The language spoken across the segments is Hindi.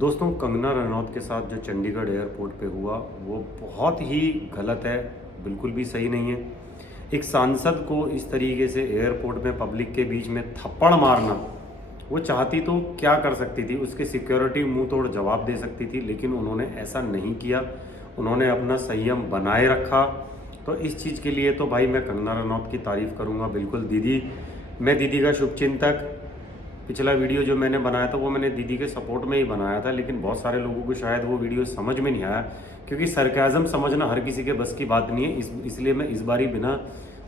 दोस्तों, कंगना रनौत के साथ जो चंडीगढ़ एयरपोर्ट पे हुआ वो बहुत ही गलत है, बिल्कुल भी सही नहीं है। एक सांसद को इस तरीके से एयरपोर्ट में पब्लिक के बीच में थप्पड़ मारना, वो चाहती तो क्या कर सकती थी, उसके सिक्योरिटी मुंह तोड़ जवाब दे सकती थी, लेकिन उन्होंने ऐसा नहीं किया। उन्होंने अपना संयम बनाए रखा। तो इस चीज़ के लिए तो भाई मैं कंगना रनौत की तारीफ़ करूँगा। बिल्कुल दीदी, मैं दीदी का शुभचिंतक। पिछला वीडियो जो मैंने बनाया था वो मैंने दीदी के सपोर्ट में ही बनाया था, लेकिन बहुत सारे लोगों को शायद वो वीडियो समझ में नहीं आया, क्योंकि सरकाज़म समझना हर किसी के बस की बात नहीं है। इसलिए मैं इस बार ही बिना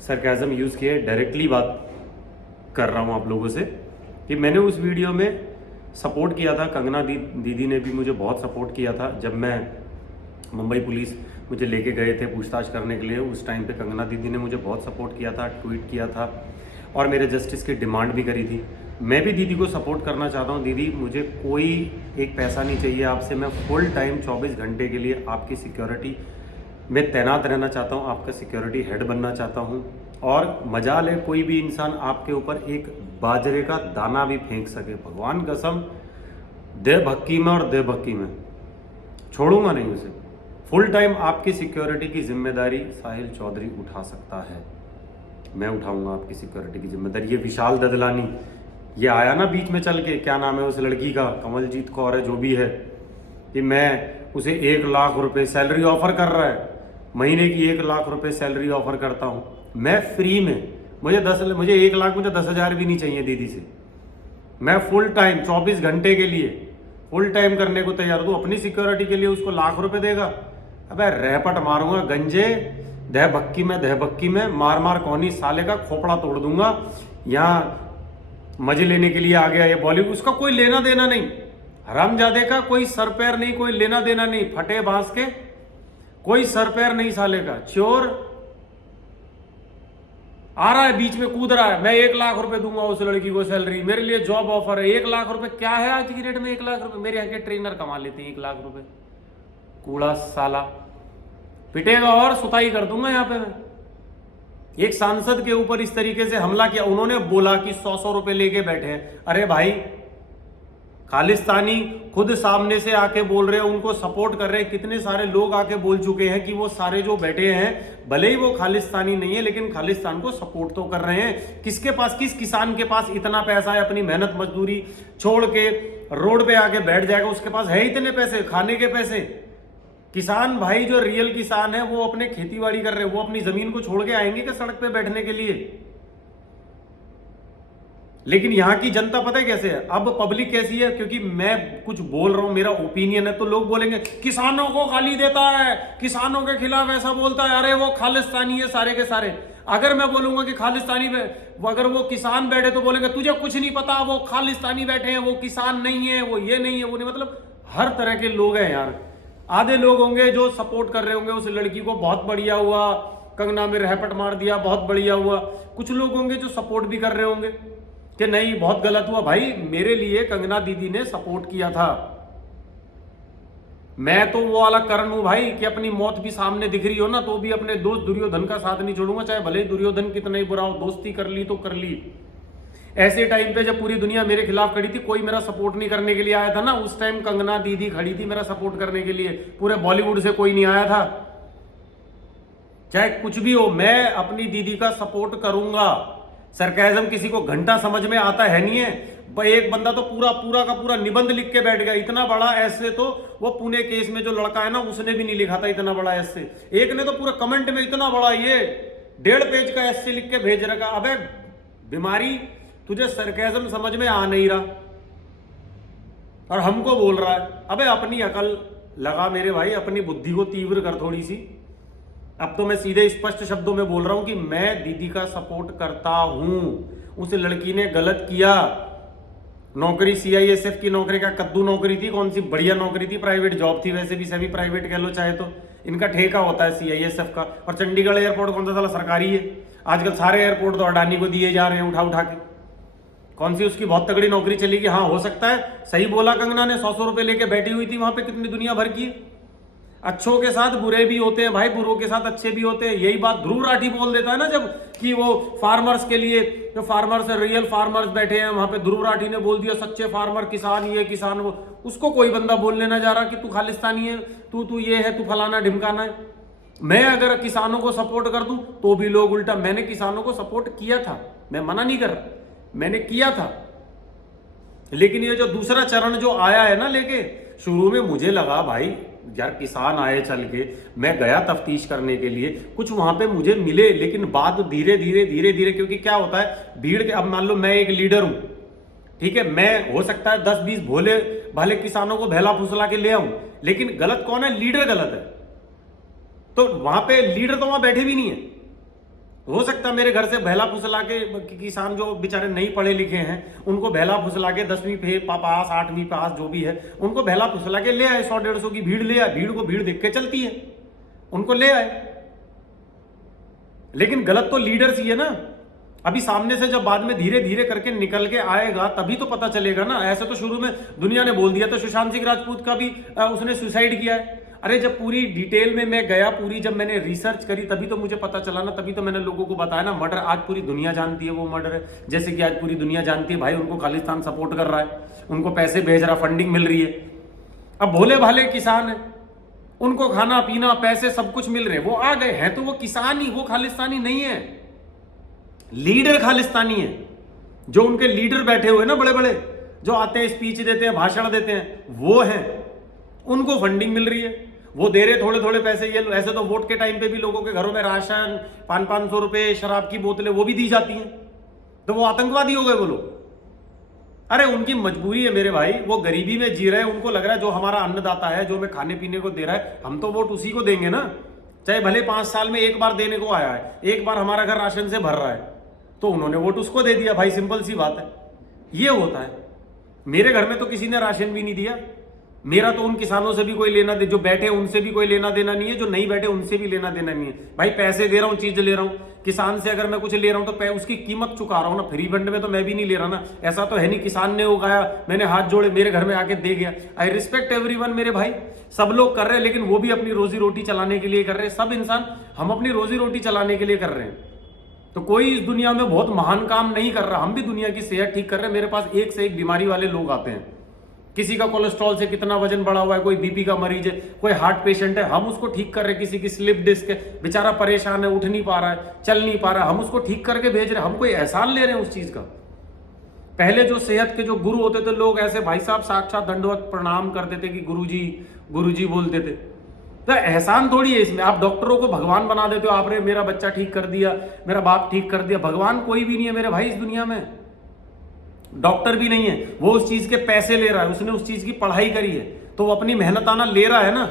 सरकाज़म यूज़ किए डायरेक्टली बात कर रहा हूँ आप लोगों से कि मैंने उस वीडियो में सपोर्ट किया था। कंगना दीदी ने भी मुझे बहुत सपोर्ट किया था। जब मैं मुंबई पुलिस मुझे लेके गए थे पूछताछ करने के लिए, उस टाइम पे कंगना दीदी ने मुझे बहुत सपोर्ट किया था, ट्वीट किया था और मेरे जस्टिस की डिमांड भी करी थी। मैं भी दीदी को सपोर्ट करना चाहता हूँ। दीदी, मुझे कोई एक पैसा नहीं चाहिए आपसे। मैं फुल टाइम 24 घंटे के लिए आपकी सिक्योरिटी में तैनात रहना चाहता हूँ, आपका सिक्योरिटी हेड बनना चाहता हूँ। और मजाल है कोई भी इंसान आपके ऊपर एक बाजरे का दाना भी फेंक सके, भगवान कसम, देवभक्ति में और देवभक्ति में छोड़ूंगा नहीं उसे। फुल टाइम आपकी सिक्योरिटी की जिम्मेदारी साहिल चौधरी उठा सकता है, मैं उठाऊंगा आपकी सिक्योरिटी की जिम्मेदारी। ये विशाल ददलानी ये आया ना बीच में चल के, क्या नाम है उस लड़की का, कमलजीत कौर है जो भी है, कि मैं उसे 1 लाख रुपए सैलरी ऑफर कर रहा है, महीने की 1 लाख रुपए सैलरी ऑफर करता हूँ मैं फ्री में। मुझे 1 लाख, मुझे 10,000 भी नहीं चाहिए दीदी से। मैं फुल टाइम 24 घंटे के लिए फुल टाइम करने को तैयार हूँ। अपनी सिक्योरिटी के लिए उसको लाख रुपए देगा? अबे रैपट मारूंगा गंजे, दहबक्की में मार मार कौनी साले का खोपड़ा तोड़ दूंगा। यहाँ मजे लेने के लिए आ गया ये बॉलीवुड, उसका कोई लेना देना नहीं। हरामजादे का कोई सर पैर नहीं, कोई लेना देना नहीं। फटे बांस के कोई सर पैर नहीं साले का। चोर आ रहा है बीच में कूद रहा है, मैं 1 लाख रुपए दूंगा उस लड़की को सैलरी, मेरे लिए जॉब ऑफर है। 1 लाख रुपए क्या है आज की डेट में? 1 लाख रुपए मेरे यहाँ के ट्रेनर कमा लेते हैं 1 लाख रुपए। कूड़ा साला पिटेगा और सुताई कर दूंगा यहाँ पे मैं। एक सांसद के ऊपर इस तरीके से हमला किया, उन्होंने बोला कि 100 रुपए लेके बैठे हैं। अरे भाई, खालिस्तानी खुद सामने से आके बोल रहे हैं, उनको सपोर्ट कर रहे हैं। कितने सारे लोग आके बोल चुके हैं कि वो सारे जो बैठे हैं भले ही वो खालिस्तानी नहीं है, लेकिन खालिस्तान को सपोर्ट तो कर रहे हैं। किसके पास, किस किसान के पास इतना पैसा है अपनी मेहनत मजदूरी छोड़ के रोड पे आके बैठ जाएगा? उसके पास है इतने पैसे, खाने के पैसे? किसान भाई जो रियल किसान है वो अपने खेतीबाड़ी कर रहे हैं, वो अपनी जमीन को छोड़ के आएंगे क्या सड़क पे बैठने के लिए? लेकिन यहां की जनता पता है कैसे है? अब पब्लिक कैसी है, क्योंकि मैं कुछ बोल रहा हूं, मेरा ओपिनियन है, तो लोग बोलेंगे किसानों को गाली देता है, किसानों के खिलाफ ऐसा बोलता है, अरे वो खालिस्तानी है सारे के सारे। अगर मैं बोलूंगा कि खालिस्तानी में अगर वो किसान बैठे तो बोलेंगे तुझे कुछ नहीं पता, वो खालिस्तानी बैठे हैं, वो किसान नहीं है, वो ये नहीं है, वो नहीं। मतलब हर तरह के लोग हैं यार। आधे लोग होंगे जो सपोर्ट कर रहे होंगे उस लड़की को, बहुत बढ़िया हुआ, कंगना में रहपट मार दिया, बहुत बढ़िया हुआ। कुछ लोग होंगे जो सपोर्ट भी कर रहे होंगे कि नहीं बहुत गलत हुआ। भाई मेरे लिए कंगना दीदी ने सपोर्ट किया था, मैं तो वो वाला करण हूं भाई कि अपनी मौत भी सामने दिख रही हो ना तो भी अपने दोस्त दुर्योधन का साथ नहीं छोड़ूंगा, चाहे भले ही दुर्योधन कितना ही बुरा हो। दोस्ती कर ली तो कर ली। ऐसे टाइम पे जब पूरी दुनिया मेरे खिलाफ खड़ी थी, कोई मेरा सपोर्ट नहीं करने के लिए आया था ना, उस टाइम कंगना दीदी खड़ी थी मेरा सपोर्ट करने के लिए। पूरे बॉलीवुड से कोई नहीं आया था। चाहे कुछ भी हो, मैं अपनी दीदी का सपोर्ट करूंगा। सरकाज़म किसी को घंटा समझ में आता है नहीं है। एक बंदा तो पूरा का पूरा निबंध लिख के बैठ गया, इतना बड़ा ऐसे तो वो पुणे केस में जो लड़का है ना उसने भी नहीं लिखा था इतना बड़ा ऐसे। एक ने तो पूरा कमेंट में इतना बड़ा ये 1.5 पेज का ऐसे लिख के भेज रखा। अबे बीमारी, तुझे सरकाज़म समझ में आ नहीं रहा और हमको बोल रहा है। अबे अपनी अकल लगा मेरे भाई, अपनी बुद्धि को तीव्र कर थोड़ी सी। अब तो मैं सीधे स्पष्ट शब्दों में बोल रहा हूं कि मैं दीदी का सपोर्ट करता हूं। उस लड़की ने गलत किया। नौकरी सीआईएसएफ की नौकरी का कद्दू नौकरी थी, कौन सी बढ़िया नौकरी थी, प्राइवेट जॉब थी, वैसे भी सेमी प्राइवेट कह लो चाहे तो। इनका ठेका होता है सीआईएसएफ का। और चंडीगढ़ एयरपोर्ट कौन सा साला सरकारी है? आजकल सारे एयरपोर्ट तो अडानी को दिए जा रहे हैं उठा उठा के। कौन सी उसकी बहुत तगड़ी नौकरी चली गई? हाँ हो सकता है, सही बोला कंगना ने, 100 रुपए लेके बैठी हुई थी वहां पे, कितनी दुनिया भर की। अच्छों के साथ बुरे भी होते हैं भाई, बुरों के साथ अच्छे भी होते हैं। यही बात ध्रुव राठी बोल देता है ना जब, कि वो फार्मर्स के लिए, जो फार्मर्स रियल फार्मर्स बैठे हैं वहां पे, ध्रुव राठी ने बोल दिया सच्चे फार्मर किसान ये किसान वो। उसको कोई बंदा बोलने ना जा रहा कि तू खालिस्तानी है, तू ये है, तू फलाना ढिमकाना है। मैं अगर किसानों को सपोर्ट कर दूं तो भी लोग उल्टा, मैंने किसानों को सपोर्ट किया था, मैं मना नहीं कर रहा, मैंने किया था। लेकिन ये जो दूसरा चरण जो आया है ना लेके, शुरू में मुझे लगा भाई यार किसान आए चल के, मैं गया तफ्तीश करने के लिए, कुछ वहां पे मुझे मिले, लेकिन बाद धीरे धीरे क्योंकि क्या होता है भीड़ के, अब मान लो मैं एक लीडर हूं, ठीक है, मैं हो सकता है 10-20 भोले भाले किसानों को भैला फुसला के ले आऊं, लेकिन गलत कौन है? लीडर गलत है। तो वहां पे लीडर तो वहां बैठे भी नहीं है। हो सकता है मेरे घर से बहला फुसला के किसान जो बेचारे नहीं पढ़े लिखे हैं, उनको बहला फुसला के 10वीं पास 8वीं पास जो भी है, उनको बहला फुसला के ले आए, 100-150 की भीड़ ले आए, भीड़ को भीड़ देख के चलती है, उनको ले आए। लेकिन गलत तो लीडर्स ही है ना। अभी सामने से जब बाद में धीरे धीरे करके निकल के आएगा तभी तो पता चलेगा ना। ऐसे तो शुरू में दुनिया ने बोल दिया था सुशांत सिंह राजपूत का भी उसने सुसाइड किया है। अरे जब पूरी डिटेल में मैं गया, पूरी जब मैंने रिसर्च करी तभी तो मुझे पता चला ना, तभी तो मैंने लोगों को बताया ना। मर्डर आज पूरी दुनिया जानती है वो मर्डर है, जैसे कि आज पूरी दुनिया जानती है भाई उनको खालिस्तान सपोर्ट कर रहा है, उनको पैसे भेज रहा, फंडिंग मिल रही है। अब भोले भाले किसान है, उनको खाना पीना पैसे सब कुछ मिल रहे, वो आ गए हैं तो वो किसान ही, वो खालिस्तानी नहीं है, लीडर खालिस्तानी है। जो उनके लीडर बैठे हुए ना बड़े बड़े, जो आते हैं स्पीच देते हैं भाषण देते हैं, वो हैं, उनको फंडिंग मिल रही है, वो दे रहे थोड़े थोड़े पैसे। ये ऐसे तो वोट के टाइम पे भी लोगों के घरों में राशन 500-500 रुपए शराब की बोतलें वो भी दी जाती हैं, तो वो आतंकवादी हो गए वो लोग। अरे उनकी मजबूरी है मेरे भाई, वो गरीबी में जी रहे हैं, उनको लग रहा है जो हमारा अन्नदाता है, जो हमें खाने पीने को दे रहा है, हम तो वोट उसी को देंगे ना, चाहे भले 5 साल में एक बार देने को आया है, एक बार हमारा घर राशन से भर रहा है, तो उन्होंने वोट उसको दे दिया भाई, सिंपल सी बात है। ये होता है। मेरे घर में तो किसी ने राशन भी नहीं दिया, मेरा तो उन किसानों से भी कोई लेना दे, जो बैठे उनसे भी कोई लेना देना नहीं है, जो नहीं बैठे उनसे भी लेना देना नहीं है भाई। पैसे दे रहा हूं, चीज ले रहा हूं, किसान से अगर मैं कुछ ले रहा हूं तो उसकी कीमत चुका रहा हूं ना, फ्री फंड में तो मैं भी नहीं ले रहा ना। ऐसा तो है नहीं किसान ने उगाया, मैंने हाथ जोड़े, मेरे घर में आके दे गया। आई रिस्पेक्ट एवरीवन मेरे भाई, सब लोग कर रहे हैं, लेकिन वो भी अपनी रोजी रोटी चलाने के लिए कर रहे हैं। सब इंसान हम अपनी रोजी रोटी चलाने के लिए कर रहे हैं, तो कोई इस दुनिया में बहुत महान काम नहीं कर रहा। हम भी दुनिया की सेहत ठीक कर रहे हैं। मेरे पास एक से एक बीमारी वाले लोग आते हैं, किसी का कोलेस्ट्रॉल से कितना वजन बढ़ा हुआ है, कोई बीपी का मरीज है, कोई हार्ट पेशेंट है, हम उसको ठीक कर रहे हैं। किसी की स्लिप डिस्क है, बेचारा परेशान है, उठ नहीं पा रहा है, चल नहीं पा रहा है, हम उसको ठीक करके भेज रहे हैं। हम कोई एहसान ले रहे हैं उस चीज का। पहले जो सेहत के जो गुरु होते थे लोग ऐसे भाई साहब साक्षात दंडवत प्रणाम करते थे कि गुरुजी बोलते थे। तो एहसान थोड़ी है इसमें। आप डॉक्टरों को भगवान बना देते हो, आपने मेरा बच्चा ठीक कर दिया, मेरा बाप ठीक कर दिया। भगवान कोई भी नहीं है मेरे भाई इस दुनिया में, डॉक्टर भी नहीं है, वो उस चीज के पैसे ले रहा है, उसने उस चीज की पढ़ाई करी है, तो वो अपनी मेहनताना ले रहा है ना।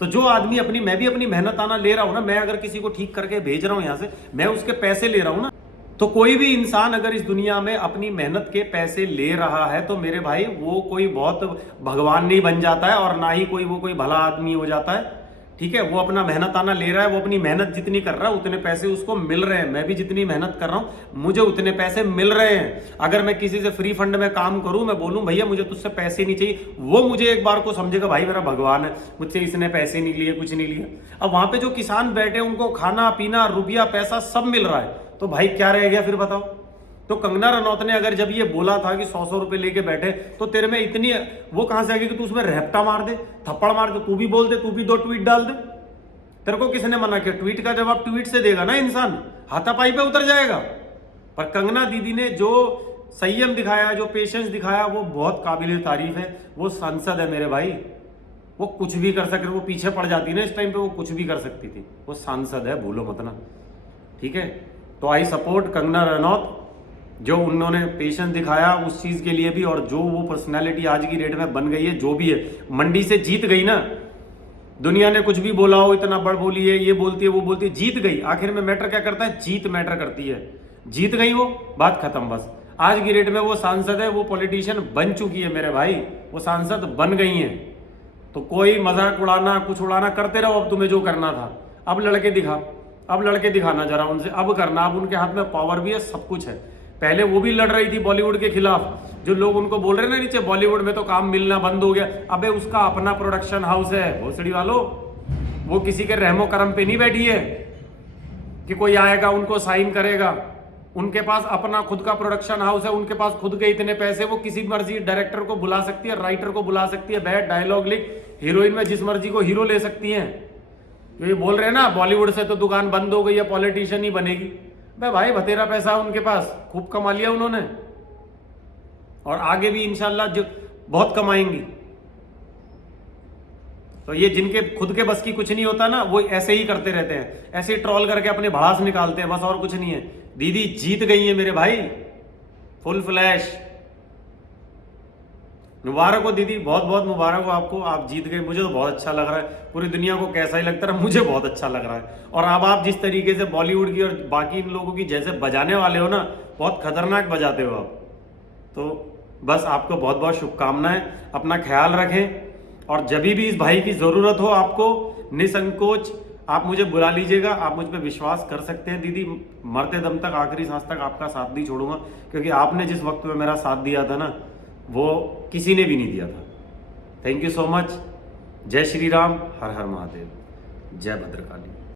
तो जो आदमी अपनी, मैं भी अपनी मेहनताना ले रहा हूं ना, मैं अगर किसी को ठीक करके भेज रहा हूं यहां से, मैं उसके पैसे ले रहा हूं ना। तो कोई भी इंसान अगर इस दुनिया में अपनी मेहनत के पैसे ले रहा है तो मेरे भाई वो कोई बहुत भगवान नहीं बन जाता है, और ना ही वो कोई भला आदमी हो जाता है। ठीक है, वो अपना मेहनताना ले रहा है, वो अपनी मेहनत जितनी कर रहा है उतने पैसे उसको मिल रहे हैं। मैं भी जितनी मेहनत कर रहा हूं मुझे उतने पैसे मिल रहे हैं। अगर मैं किसी से फ्री फंड में काम करूं, मैं बोलूं भैया मुझे तुझसे पैसे नहीं चाहिए, वो मुझे एक बार को समझेगा भाई मेरा भगवान है, मुझसे इसने पैसे नहीं लिए, कुछ नहीं लिया। अब वहां पे जो किसान बैठे उनको खाना पीना रुपया पैसा सब मिल रहा है, तो भाई क्या रह गया फिर बताओ। तो कंगना रनौत ने अगर जब ये बोला था कि 100-100 रुपए लेके बैठे, तो तेरे में इतनी वो कहां से आ गई कि तू उसमें रैप्टा मार दे, थप्पड़ मार दे, तू भी बोल दे, तू भी 2 ट्वीट डाल दे। तेरे को किसने मना किया? ट्वीट का जवाब ट्वीट से देगा ना इंसान, हाथापाई पे उतर जाएगा। पर कंगना दीदी ने जो संयम दिखाया, जो पेशेंस दिखाया, वो बहुत काबिल तारीफ है। वो सांसद है मेरे भाई, वो कुछ भी कर सकते। वो पीछे पड़ जाती ना इस टाइम पे, वो कुछ भी कर सकती थी। वो सांसद है, भूलो मत ना, ठीक है। तो आई सपोर्ट कंगना रनौत, जो उन्होंने पेशेंस दिखाया उस चीज के लिए भी, और जो वो पर्सनैलिटी आज की डेट में बन गई है, जो भी है, मंडी से जीत गई ना। दुनिया ने कुछ भी बोला हो, इतना बड़ बोली है, ये बोलती है, वो बोलती है, जीत गई। आखिर में मैटर क्या करता है? जीत मैटर करती है। जीत गई वो, बात खत्म बस। आज की डेट में वो सांसद है, वो पॉलिटिशियन बन चुकी है मेरे भाई, वो सांसद बन गई है। तो कोई मजाक उड़ाना, कुछ उड़ाना करते रहो। अब तुम्हें जो करना था, अब लड़के दिखाना जरा उनसे, अब करना। अब उनके हाथ में पावर भी है, सब कुछ है। पहले वो भी लड़ रही थी बॉलीवुड के खिलाफ, जो लोग उनको बोल रहे ना नीचे बॉलीवुड में तो काम मिलना बंद हो गया। अबे उसका अपना प्रोडक्शन हाउस है, भोसड़ी वालों। वो किसी के रहमो करम पे नहीं बैठी है कि कोई आएगा उनको साइन करेगा। उनके पास अपना खुद का प्रोडक्शन हाउस है, उनके पास खुद के इतने पैसे, वो किसी मर्जी डायरेक्टर को बुला सकती है, राइटर को बुला सकती है, बैठ डायलॉग लिख, हीरोइन में जिस मर्जी को हीरो ले सकती हैं। जो ये बोल रहे हैं ना बॉलीवुड से तो दुकान बंद हो गई है, पॉलिटिशियन ही बनेगी, भाई बतेरा पैसा उनके पास, खूब कमा लिया उन्होंने और आगे भी इंशाल्लाह जो बहुत कमाएंगी। तो ये जिनके खुद के बस की कुछ नहीं होता ना, वो ऐसे ही करते रहते हैं, ऐसे ही ट्रोल करके अपने भड़ास निकालते हैं, बस और कुछ नहीं है। दीदी जीत गई है मेरे भाई, फुल फ्लैश। मुबारक हो दीदी, बहुत बहुत मुबारक हो आपको, आप जीत गए। मुझे तो बहुत अच्छा लग रहा है, पूरी दुनिया को कैसा ही लगता रहा, मुझे बहुत अच्छा लग रहा है। और अब आप जिस तरीके से बॉलीवुड की और बाकी इन लोगों की जैसे बजाने वाले हो ना, बहुत खतरनाक बजाते हो आप। तो बस आपको बहुत बहुत शुभकामनाएं, अपना ख्याल रखें और जब भी इस भाई की ज़रूरत हो आपको निसंकोच आप मुझे बुला लीजिएगा। आप मुझ पर विश्वास कर सकते हैं दीदी, मरते दम तक आखिरी सांस तक आपका साथ नहीं छोड़ूंगा, क्योंकि आपने जिस वक्त में मेरा साथ दिया था ना, वो किसी ने भी नहीं दिया था। Thank you so much. जय श्री राम, हर हर महादेव, जय भद्रकाली।